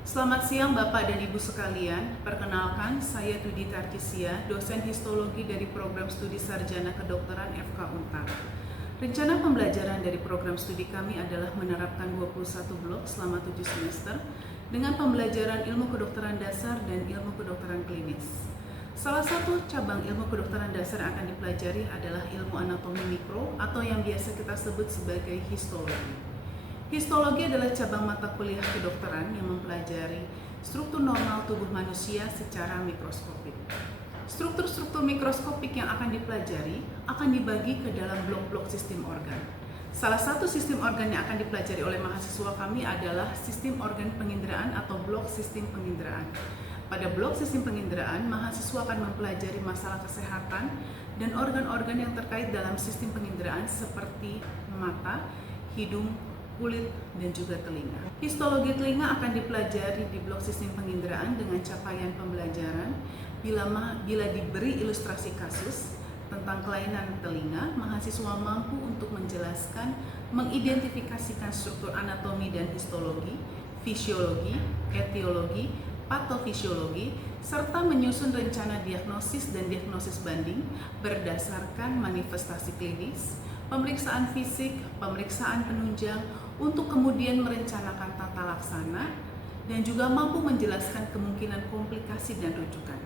Selamat siang Bapak dan Ibu sekalian. Perkenalkan, saya Tudi Tarkisia, dosen histologi dari program studi sarjana kedokteran FK Untar. Rencana pembelajaran dari program studi kami adalah menerapkan 21 blok selama 7 semester dengan pembelajaran ilmu kedokteran dasar dan ilmu kedokteran klinis. Salah satu cabang ilmu kedokteran dasar yang akan dipelajari adalah ilmu anatomi mikro atau yang biasa kita sebut sebagai histologi. Histologi adalah cabang mata kuliah kedokteran yang mempelajari struktur normal tubuh manusia secara mikroskopik. Struktur-struktur mikroskopik yang akan dipelajari akan dibagi ke dalam blok-blok sistem organ. Salah satu sistem organ yang akan dipelajari oleh mahasiswa kami adalah sistem organ penginderaan atau blok sistem penginderaan. Pada blok sistem penginderaan, mahasiswa akan mempelajari masalah kesehatan dan organ-organ yang terkait dalam sistem penginderaan seperti mata, hidung, kulit, dan juga telinga. Histologi telinga akan dipelajari di blok sistem penginderaan dengan capaian pembelajaran bila diberi ilustrasi kasus tentang kelainan telinga, mahasiswa mampu untuk menjelaskan, mengidentifikasikan struktur anatomi dan histologi, fisiologi, etiologi, patofisiologi, serta menyusun rencana diagnosis dan diagnosis banding berdasarkan manifestasi klinis, pemeriksaan fisik, pemeriksaan penunjang, untuk kemudian merencanakan tata laksana dan juga mampu menjelaskan kemungkinan komplikasi dan rujukan.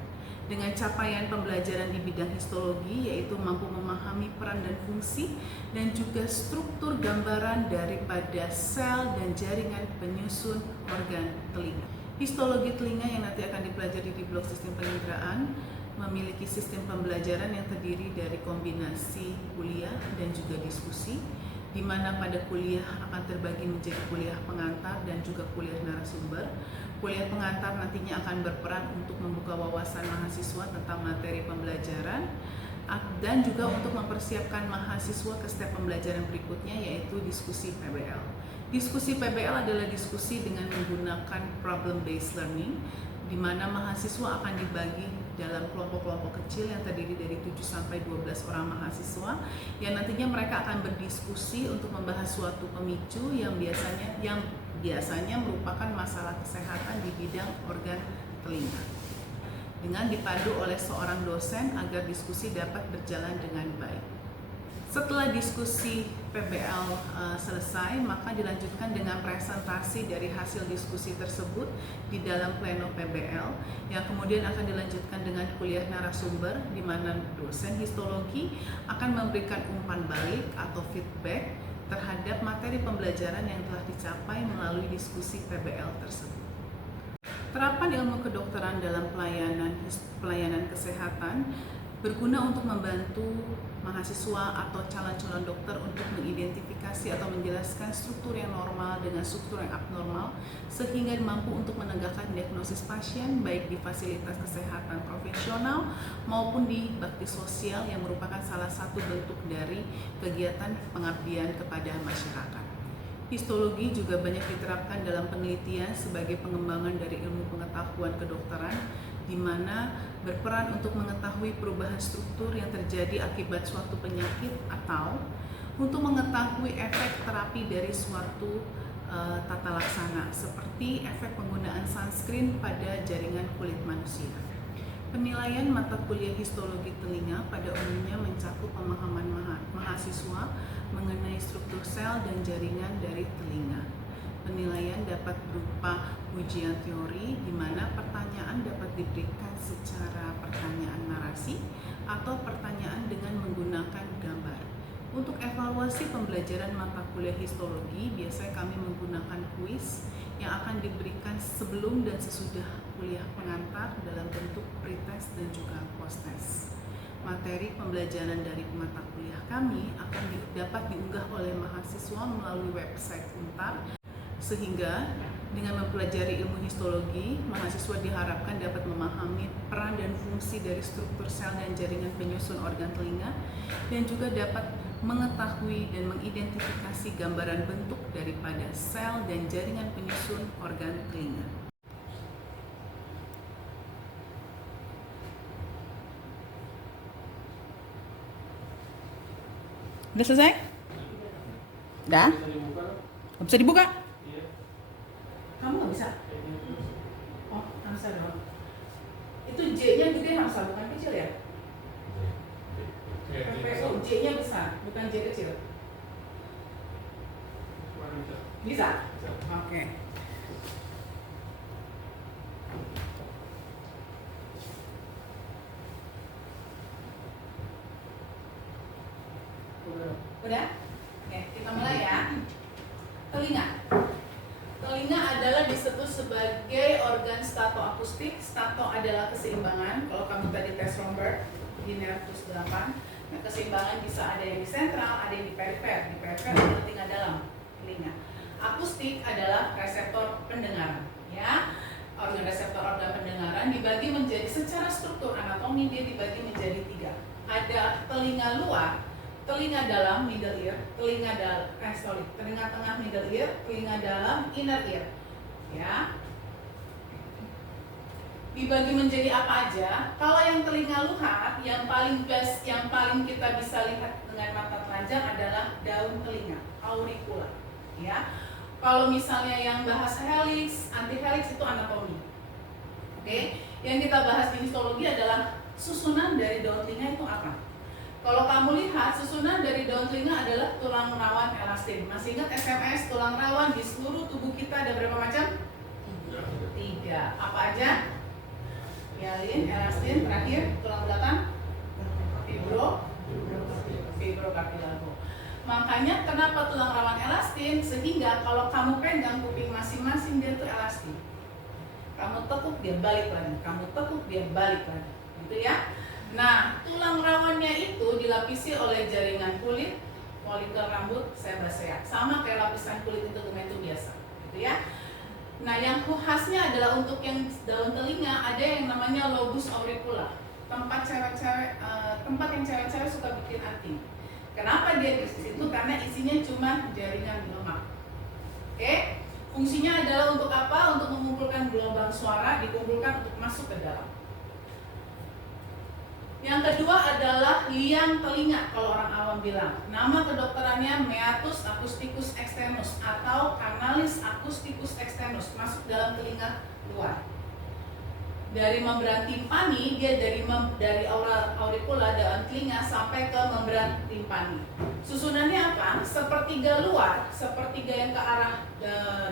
Dengan capaian pembelajaran di bidang histologi, yaitu mampu memahami peran dan fungsi dan juga struktur gambaran daripada sel dan jaringan penyusun organ telinga. Histologi telinga yang nanti akan dipelajari di blok sistem penginderaan memiliki sistem pembelajaran yang terdiri dari kombinasi kuliah dan juga diskusi, di mana pada kuliah akan terbagi menjadi kuliah pengantar dan juga kuliah narasumber. Kuliah pengantar nantinya akan berperan untuk membuka wawasan mahasiswa tentang materi pembelajaran dan juga untuk mempersiapkan mahasiswa ke step pembelajaran berikutnya, yaitu diskusi PBL. Diskusi PBL adalah diskusi dengan menggunakan problem based learning, di mana mahasiswa akan dibagi dalam kelompok-kelompok kecil yang terdiri dari 7-12 orang mahasiswa yang nantinya mereka akan berdiskusi untuk membahas suatu pemicu yang biasanya merupakan masalah kesehatan di bidang organ telinga, dengan dipadu oleh seorang dosen agar diskusi dapat berjalan dengan baik. Setelah diskusi PBL selesai, maka dilanjutkan dengan presentasi dari hasil diskusi tersebut di dalam pleno PBL, yang kemudian akan dilanjutkan dengan kuliah narasumber, di mana dosen histologi akan memberikan umpan balik atau feedback terhadap materi pembelajaran yang telah dicapai melalui diskusi PBL tersebut. Terapan ilmu kedokteran dalam pelayanan kesehatan berguna untuk membantu mahasiswa atau calon-calon dokter untuk mengidentifikasi atau menjelaskan struktur yang normal dengan struktur yang abnormal, sehingga mampu untuk menegakkan diagnosis pasien baik di fasilitas kesehatan profesional maupun di bakti sosial yang merupakan salah satu bentuk dari kegiatan pengabdian kepada masyarakat. Histologi juga banyak diterapkan dalam penelitian sebagai pengembangan dari ilmu pengetahuan kedokteran, di mana berperan untuk mengetahui perubahan struktur yang terjadi akibat suatu penyakit atau untuk mengetahui efek terapi dari suatu tata laksana, seperti efek penggunaan sunscreen pada jaringan kulit manusia. Penilaian mata kuliah histologi telinga pada umumnya mencakup pemahaman mahasiswa mengenai struktur sel dan jaringan dari telinga. Penilaian dapat berupa ujian teori, di mana pertanyaan dapat diberikan secara pertanyaan narasi atau pertanyaan dengan menggunakan gambar. Untuk evaluasi pembelajaran mata kuliah histologi, biasanya kami menggunakan kuis yang akan diberikan sebelum dan sesudah kuliah pengantar dalam bentuk pretest dan juga posttest. Materi pembelajaran dari mata kuliah kami akan dapat diunggah oleh mahasiswa melalui website Untar, sehingga dengan mempelajari ilmu histologi, mahasiswa diharapkan dapat memahami peran dan fungsi dari struktur sel dan jaringan penyusun organ telinga, dan juga dapat mengetahui dan mengidentifikasi gambaran bentuk daripada sel dan jaringan penyusun organ telinga. Udah selesai? Udah? Bisa dibuka? Kamu bisa? Oh, angsa doang. Itu J-nya gede angsa, bukan kecil ya? J-nya besar, bukan J kecil. Bisa? Oke. Udah? Oke, kita mulai ya. Telinga. Telinga adalah disebut sebagai organ statoakustik. Stato adalah keseimbangan. Kalau kamu tadi tes Romberg di nervus 8, nah keseimbangan bisa ada yang di sentral, ada yang di perifer. Di perifer adalah telinga dalam, telinga. Akustik adalah reseptor pendengaran, ya. Organ reseptor organ pendengaran dibagi menjadi secara struktur anatomi dia dibagi menjadi 3. Ada telinga luar, telinga dalam middle ear, telinga tengah middle ear, telinga dalam inner ear. Ya. Dibagi menjadi apa aja? Kalau yang telinga luar, yang paling kita bisa lihat dengan mata telanjang adalah daun telinga, auricula. Ya. Kalau misalnya yang bahas helix, antihelix itu anatomi. Oke. Yang kita bahas di histologi adalah susunan dari daun telinga itu apa? Kalau kamu lihat, susunan dari daun telinga adalah tulang rawan elastin. Masih ingat SMS, tulang rawan di seluruh tubuh kita ada berapa macam? 3. Apa aja? Myelin, elastin, terakhir tulang belakang fibrocartilago. Makanya kenapa tulang rawan elastin? Sehingga kalau kamu pegang kuping masing-masing dia tuh elastin. Kamu tekuk dia balik lagi, kamu tekuk dia balik lagi, gitu ya. Nah, tulang rawannya itu dilapisi oleh jaringan kulit, folikel rambut, sebasea. Sama kayak lapisan kulit integumen biasa, gitu ya. Nah, yang khasnya adalah untuk yang daun telinga ada yang namanya lobus auricula. Tempat yang cewek-cewek suka bikin anting. Kenapa dia di situ? Karena isinya cuma jaringan lemak. Oke? Fungsinya adalah untuk apa? Untuk mengumpulkan gelombang suara, dikumpulkan untuk masuk ke dalam. Yang kedua adalah liang telinga, kalau orang awam bilang. Nama kedokterannya meatus acousticus externus atau canalis acousticus externus, masuk dalam telinga luar. Dari membran timpani, dia dari auricula daun telinga sampai ke membran timpani. Susunannya apa? Sepertiga luar, sepertiga yang ke arah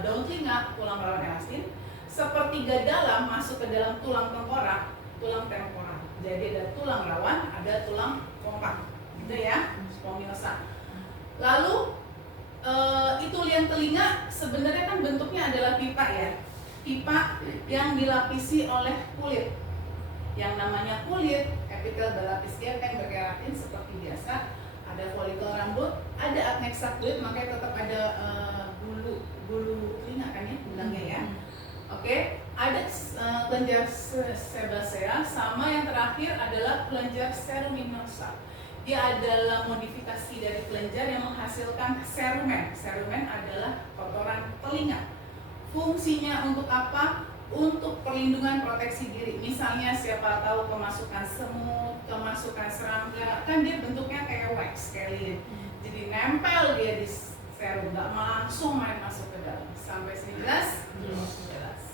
daun telinga, tulang rawan elastin. Sepertiga dalam masuk ke dalam tulang tengkorak, tulang temporal. Jadi ada tulang rawan, ada tulang kompak, gitu ya, spongiosum. Lalu itu liang telinga sebenarnya kan bentuknya adalah pipa ya, pipa yang dilapisi oleh kulit. Yang namanya kulit, epitel berlapis gepeng berkeratin seperti biasa. Ada folikel rambut, ada adnexa kulit, makanya tetap ada bulu telinga kan ya, bilangnya ya. Oke, ada kelenjar sebasea, sama yang terakhir adalah kelenjar ceruminosa. Dia adalah modifikasi dari kelenjar yang menghasilkan cerumen. Cerumen adalah kotoran telinga. Fungsinya untuk apa? Untuk perlindungan proteksi diri. Misalnya siapa tahu kemasukan semut, kemasukan serangga, kan dia bentuknya kayak wax, kayak lilin. Jadi nempel dia di serum, nggak langsung main masuk ke dalam. Sampai sini jelas? Jelas.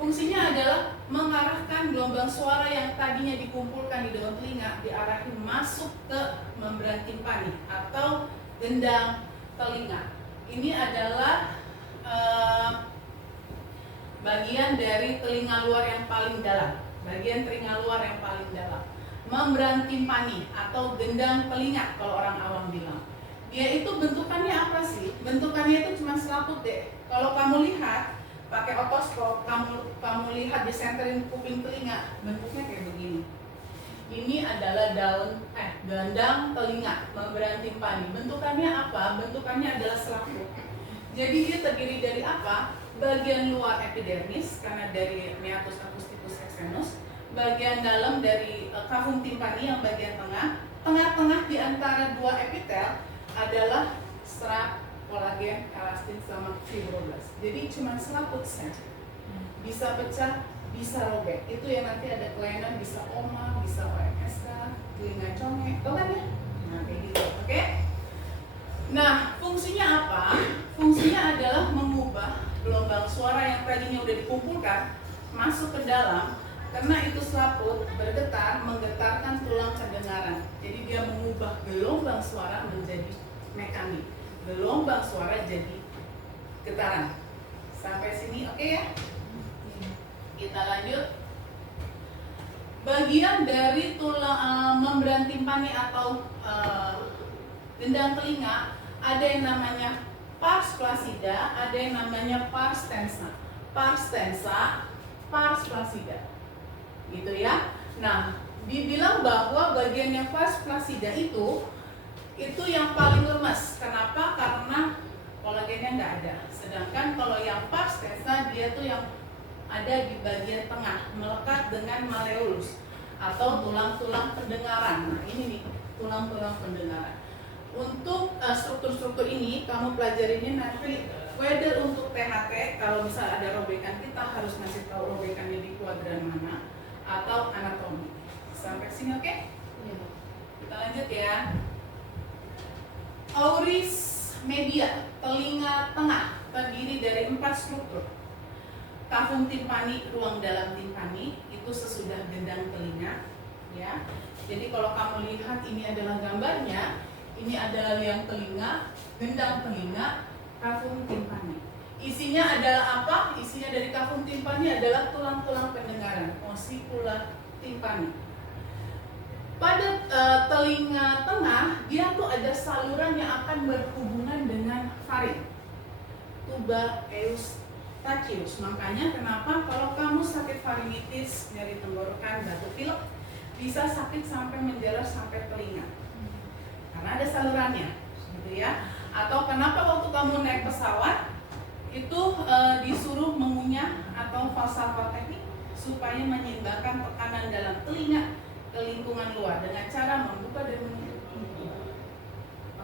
Fungsinya adalah mengarahkan gelombang suara yang tadinya dikumpulkan di daun telinga diarahin masuk ke membran timpani atau gendang telinga. Ini adalah bagian dari telinga luar yang paling dalam. Bagian telinga luar yang paling dalam. Membran timpani atau gendang telinga kalau orang awam bilang. Dia itu bentukannya apa sih? Bentukannya itu cuma selaput deh. Kalau kamu lihat pakai otoskop, kamu lihat disenterin kuping telinga, bentuknya kayak begini. Ini adalah gendang telinga, membran timpani. Bentukannya apa? Bentukannya adalah selaput. Jadi dia terdiri dari apa? Bagian luar epidermis karena dari meatus acousticus externus, bagian dalam dari cavum timpani yang bagian tengah. Tengah-tengah di antara dua epitel adalah serat kolagen, elastin, sama fibroblast. Jadi cuma selaput saja. Bisa pecah, bisa robek. Itu yang nanti ada kelainan, bisa oma, bisa OMSK, telinga congek, tau kan ya? Nah kayak gitu, oke? Nah fungsinya apa? Fungsinya adalah mengubah gelombang suara yang tadinya udah dikumpulkan masuk ke dalam, karena itu selaput bergetar, menggetarkan tulang pendengaran. Jadi dia mengubah gelombang suara menjadi mekanik. Gelombang suara jadi getaran. Sampai sini oke ya? Kita lanjut. Bagian dari tulang membran timpani atau gendang telinga ada yang namanya pars flaccida, ada yang namanya pars tensa. Pars tensa, pars flaccida. Gitu ya. Nah, dibilang bahwa bagian yang pars flaccida itu yang paling lemas. Kenapa? Karena kolagennya nggak ada. Sedangkan kalau yang pars tensa dia tuh yang ada di bagian tengah, melekat dengan malleolus atau tulang-tulang pendengaran. Nah, ini nih, tulang-tulang pendengaran. Untuk struktur-struktur ini kamu pelajarinnya nanti, whether untuk THT, kalau misal ada robekan kita harus ngasih tahu robekannya di kuadran mana, atau anatomi. Sampai sini oke? Ya. Kita lanjut ya. Auris media, telinga tengah, terdiri dari 4 struktur. Kavum timpani, ruang dalam timpani, itu sesudah gendang telinga, ya. Jadi kalau kamu lihat ini adalah gambarnya, ini adalah liang telinga, gendang telinga, kavum timpani. Isinya adalah apa? Isinya dari kavum timpani adalah tulang-tulang pendengaran, ossicula timpani. Pada telinga tengah, dia tuh ada saluran yang akan berhubungan dengan faring, tuba eustachius. Makanya kenapa kalau kamu sakit faringitis, nyeri tenggorokan, batuk pilek, bisa sakit sampai menjalar sampai telinga, karena ada salurannya, gitu ya. Atau kenapa waktu kamu naik pesawat itu disuruh mengunyah atau falsafah teknik supaya menyeimbangkan tekanan dalam telinga ke lingkungan luar dengan cara membuka dan menutup.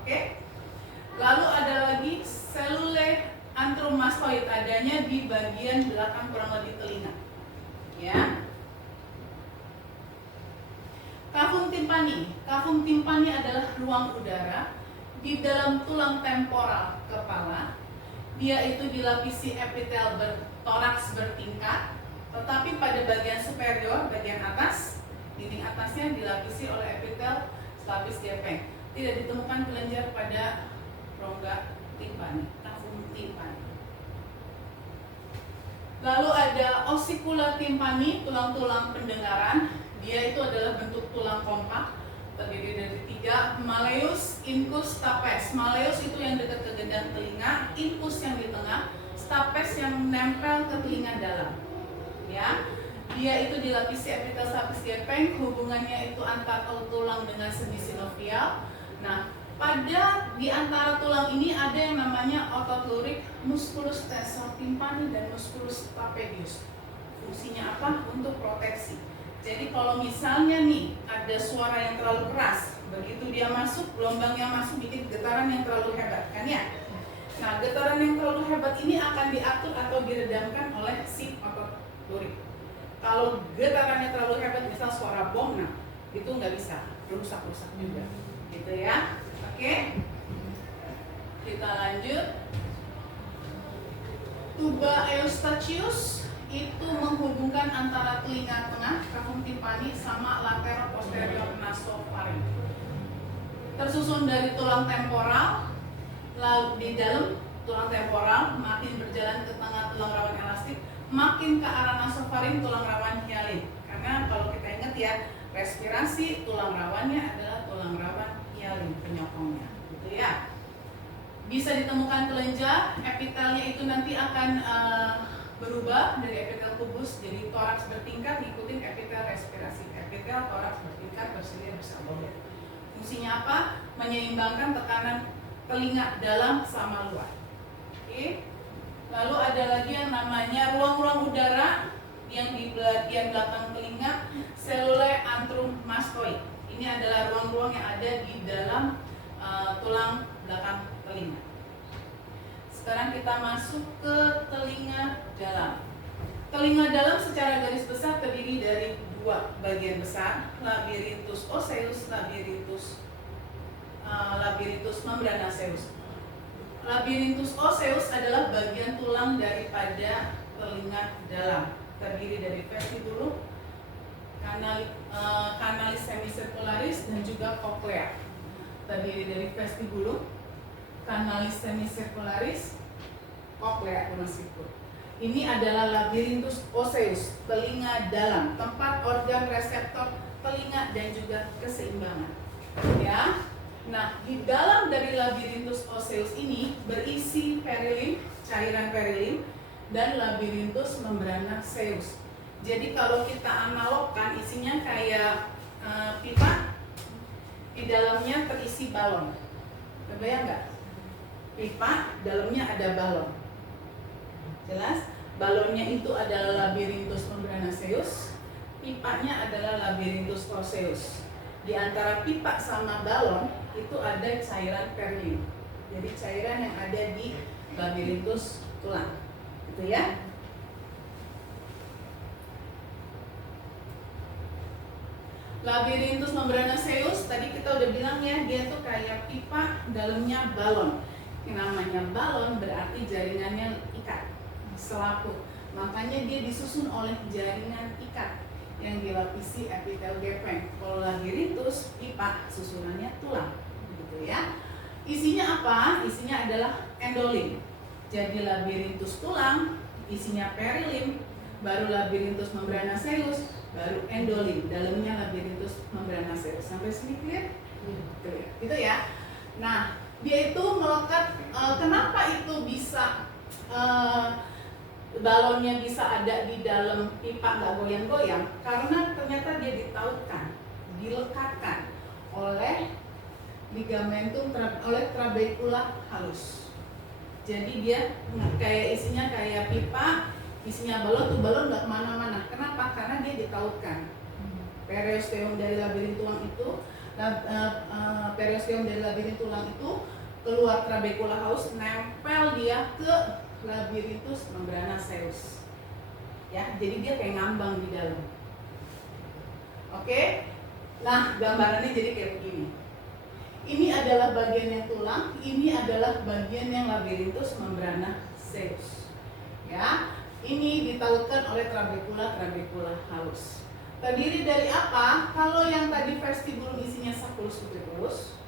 Oke? Lalu ada lagi selule antrumastoid, adanya di bagian belakang kurang lebih telinga. Ya. Kavum timpani. Kavum timpani adalah ruang udara di dalam tulang temporal kepala. Dia itu dilapisi epitel toraks bertingkat, tetapi pada bagian superior, bagian atas, dinding atasnya dilapisi oleh epitel selapis gepeng. Tidak ditemukan kelenjar pada rongga timpani, kavum timpani. Lalu ada ossicula timpani, tulang-tulang pendengaran. Dia itu adalah bentuk tulang kompak, terdiri dari 3, malleus, incus, stapes. Malleus itu yang dekat ke gendang telinga, incus yang di tengah, stapes yang nempel ke telinga dalam. Ya, dia itu dilapisi epitel selapis gepeng, hubungannya itu antara tulang dengan sendi sinovial. Nah, pada di antara tulang ini ada yang namanya otot lurik, musculus tensor timpani dan musculus stapedius. Fungsinya apa? Untuk proteksi. Jadi kalau misalnya nih ada suara yang terlalu keras, begitu dia masuk, gelombang yang masuk bikin getaran yang terlalu hebat, kan ya? Nah, getaran yang terlalu hebat ini akan diatur atau diredamkan oleh si otot lurik. Kalau getarannya terlalu hebat, misal suara bom, nah itu nggak bisa, rusak-rusak juga, gitu ya. Oke, kita lanjut. Tuba eustachius itu menghubungkan antara telinga tengah, kavum timpani, sama latero posterior nasofaring. Tersusun dari tulang temporal, lalu di dalam tulang temporal makin berjalan ke tengah tulang rawan elastik, makin ke arah nasofaring tulang rawan hyalin. Karena kalau kita ingat ya, respirasi tulang rawannya adalah tulang rawan hyalin, penyokongnya, gitu ya. Bisa ditemukan kelenjar, epitelnya itu nanti akan berubah dari epitel kubus jadi toraks bertingkat, ikutin epitel respirasi. Epitel toraks bertingkat berselir bersambung. Fungsinya apa? Menyeimbangkan tekanan telinga dalam sama luar. Oke. Lalu ada lagi yang namanya ruang-ruang udara yang di bagian belakang telinga, selule antrumastoid. Ini adalah ruang-ruang yang ada di dalam tulang belakang telinga. Sekarang kita masuk ke telinga dalam. Telinga dalam secara garis besar terdiri dari 2 bagian besar, labyrinthus osseus, labyrinthus membranaceus. Labyrinthus osseus adalah bagian tulang daripada telinga dalam, terdiri dari vestibulum, kanalis semicircularis, dan juga cochlea. Terdiri dari vestibulum, kanalis semicircularis, cochlea meskipun. Ini adalah labyrinthus osseus, telinga dalam, tempat organ reseptor telinga dan juga keseimbangan. Ya. Nah, di dalam dari labyrinthus osseus ini berisi perilim, cairan perilim, dan labyrinthus membranaceus. Jadi kalau kita analogkan, isinya kayak pipa, di dalamnya terisi balon. Kebayang nggak? Pipa, dalamnya ada balon. Jelas? Balonnya itu adalah labyrinthus membranaceus, pipanya adalah labyrinthus osseus. Di antara pipa sama balon itu ada cairan perilim. Jadi cairan yang ada di labyrinthus tulang. Gitu ya. Labyrinthus membranaceus tadi kita udah bilang ya, dia tuh kayak pipa, dalamnya balon. Yang namanya balon berarti jaringannya ikat, selaput. Makanya dia disusun oleh jaringan ikat yang dilapisi epitel gepeng. Kalau labyrinthus pipa, susunannya tulang, gitu ya. Isinya apa? Isinya adalah endolin. Jadi labyrinthus tulang, isinya perilim, baru labyrinthus membranaceus, baru endolin. Dalamnya labyrinthus membranaceus. Sampai sini clear? Clear. Gitu ya. Nah, dia itu melekat. Kenapa itu bisa? Balonnya bisa ada di dalam pipa nggak goyang-goyang karena ternyata dia ditautkan, dilekatkan oleh ligamentum oleh trabecula halus. Jadi dia kayak isinya kayak pipa, isinya balon, tuh balon nggak kemana-mana. Kenapa? Karena dia ditautkan. Periosteum dari labirin tulang itu, periosteum dari labirin tulang itu keluar trabecula halus, nempel dia ke labyrinthus membranaceus. Ya, jadi dia kayak ngambang di dalam. Oke. Nah, gambarannya jadi kayak begini. Ini adalah bagian yang tulang, ini adalah bagian yang labyrinthus membranaceus. Ya, ini ditautkan oleh trabecula halus. Terdiri dari apa? Kalau yang tadi vestibulum isinya sacculus utriculus.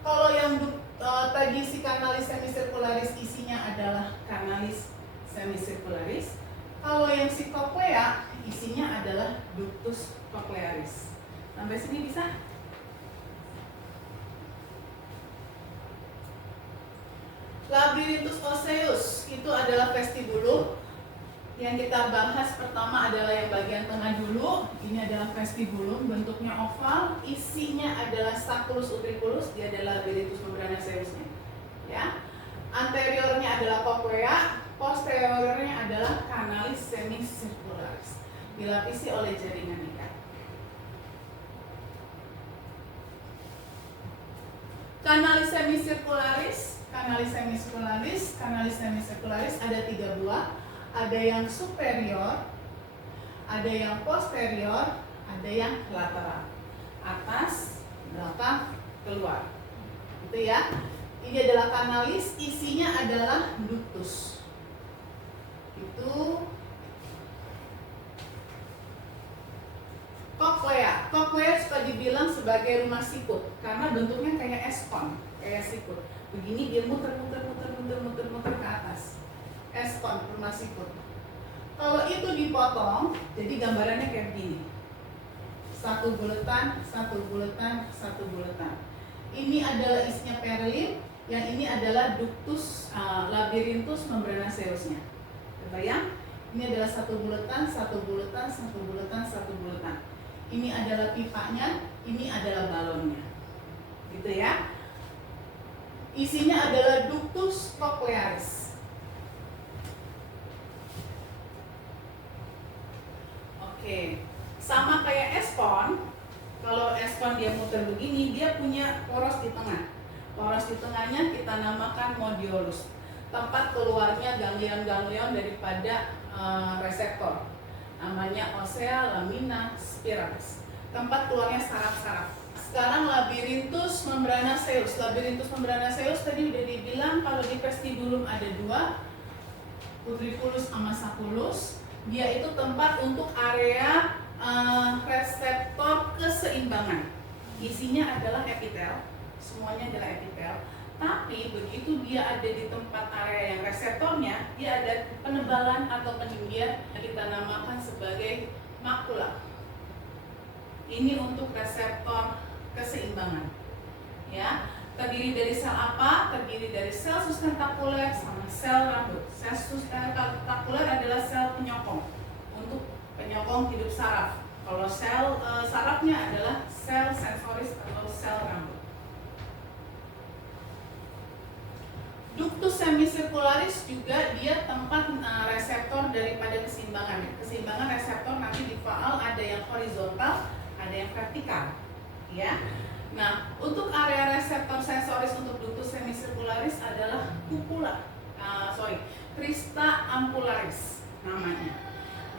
Kalau yang tadi si kanalis semicircularis isinya adalah kanalis semicircularis. Kalau yang si cochlea isinya adalah ductus cochlearis. Sampai sini bisa? Labyrinthus osseus itu adalah vestibulum. Yang kita bahas pertama adalah yang bagian tengah dulu. Ini adalah vestibulum, bentuknya oval, isinya adalah sacculus utriculus, dia adalah labyrinthus membranaceusnya. Ya. Anteriornya adalah cochlea, posteriornya adalah kanalis semicircularis, dilapisi oleh jaringan ikat. Kanalis semicircularis ada 3 buah. Ada yang superior, ada yang posterior, ada yang lateral. Atas, belakang, keluar. Gitu ya. Ini adalah kanalis, isinya adalah ductus. Itu cochlea. Cochlea suka dibilang sebagai rumah sikut karena bentuknya kayak eskon, kayak sikut. Begini dia muter ke atas. Eskon, rumah sikut. Kalau itu dipotong, jadi gambarannya kayak begini. Satu buletan. Ini adalah isinya perilim, yang ini adalah ductus labyrinthus membranaceusnya. Kebayang? Ini adalah satu buletan. Ini adalah pipanya, ini adalah balonnya. Gitu ya. Isinya adalah ductus cochlearis. Oke, sama kayak eskon. Kalau eskon dia muter begini, dia punya poros di tengah. Poros di tengahnya kita namakan modiolus, tempat keluarnya ganglion-ganglion daripada reseptor. Namanya osea, lamina, spiralis. Tempat keluarnya saraf-saraf. sekarang labirinthus membranaceus. Labirinthus membranaceus tadi udah dibilang kalau di vestibulum ada dua, utriculus sama sacculus. Dia itu tempat untuk area reseptor keseimbangan. Isinya adalah epitel, semuanya adalah epitel. Tapi begitu dia ada di tempat area yang reseptornya, dia ada penebalan atau peninggian yang kita namakan sebagai makula. Ini untuk reseptor keseimbangan. Ya, terdiri dari sel apa? Terdiri dari sel sustentakuler sama sel rambut. Sel sustentakuler adalah sel penyokong untuk penyokong hidup saraf. Kalau sel sarafnya adalah sel sensoris atau sel rambut. Ductus semicircularis juga dia tempat reseptor daripada keseimbangan. Keseimbangan reseptor nanti di faal ada yang horizontal, ada yang vertikal, ya. Nah, untuk area reseptor sensoris untuk ductus semicircularis adalah crista ampularis namanya.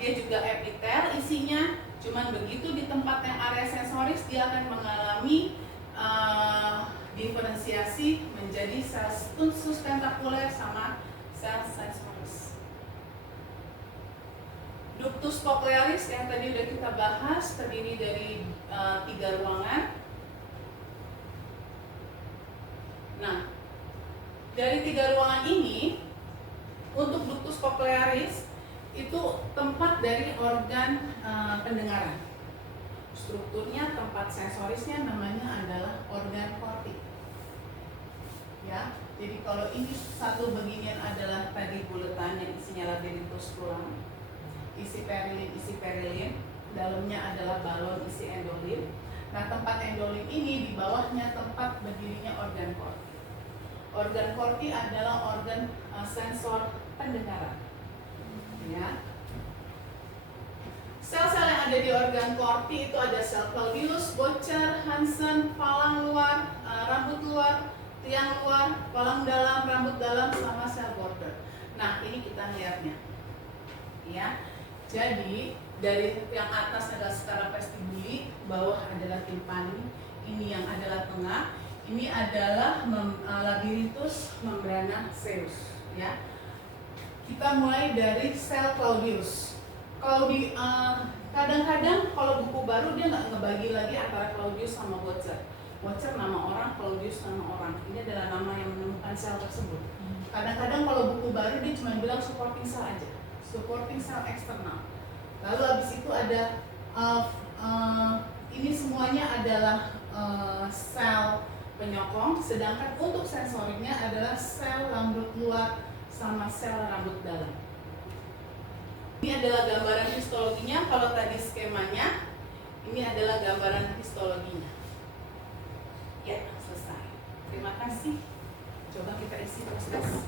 Dia juga epitel, isinya cuman begitu di tempat yang area sensoris dia akan mengalami diferensiasi menjadi sel sustentakuler sama sel sensoris. Ductus cochlearis yang tadi udah kita bahas terdiri dari 3 ruangan. Nah, dari 3 ruangan ini untuk ductus cochlearis itu tempat dari organ pendengaran. Strukturnya, tempat sensorisnya namanya adalah organ kortik. Ya, jadi kalau ini satu beginian adalah tadi buletan yang isinya labirinthus tulang, isi perilin, dalamnya adalah balon isi endolin. Nah, tempat endolin ini di bawahnya tempat berdirinya organ korti. Organ korti adalah organ sensor pendengaran. Ya. Sel-sel yang ada di organ korti itu ada sel Claudius, Bocher, Hansen, palang luar, rambut luar, tiang luar, palang dalam, rambut dalam, sama sel border. Nah, ini kita lihatnya. Ya. Jadi, dari yang atas adalah skala vestibuli, bawah adalah timpani, ini yang adalah tengah, ini adalah labirinthus membranaceus. Ya. Kita mulai dari sel Claudius. Kalau di kadang-kadang kalau buku baru dia nggak ngebagi lagi antara Claudius sama Bocher. Bocher nama orang, Claudius nama orang. Ini adalah nama yang menemukan sel tersebut. Kadang-kadang kalau buku baru dia cuma bilang supporting cell aja, supporting cell eksternal. Lalu habis itu ada ini semuanya adalah sel penyokong, sedangkan untuk sensoriknya adalah sel rambut luar sama sel rambut dalam. Ini adalah gambaran histologinya. Kalau tadi skemanya, ini adalah gambaran histologinya. Ya, selesai. Terima kasih. Coba kita isi proses.